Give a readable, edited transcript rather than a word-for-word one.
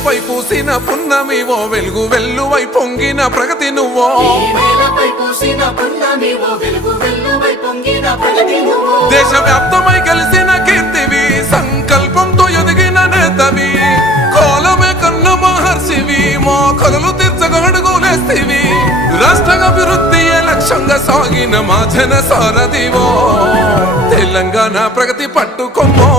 నేలపై పూసిన పున్నమివో వెలుగు వెల్లువై పొంగిన ప్రగతి నువ్వో దేశవ్యాప్తమై కలిసిన కీర్తివి సంకల్పంతో ఎదిగిన నేతవి కోలమే కన్న మహర్షివి మోకలు తీర్చగడుగులేస్తివి రాష్ట్ర అభివృద్ధియే లక్ష్యంగా సాగిన మా జన సారథివో తెలంగాణ ప్రగతి పట్టుకొమ్మో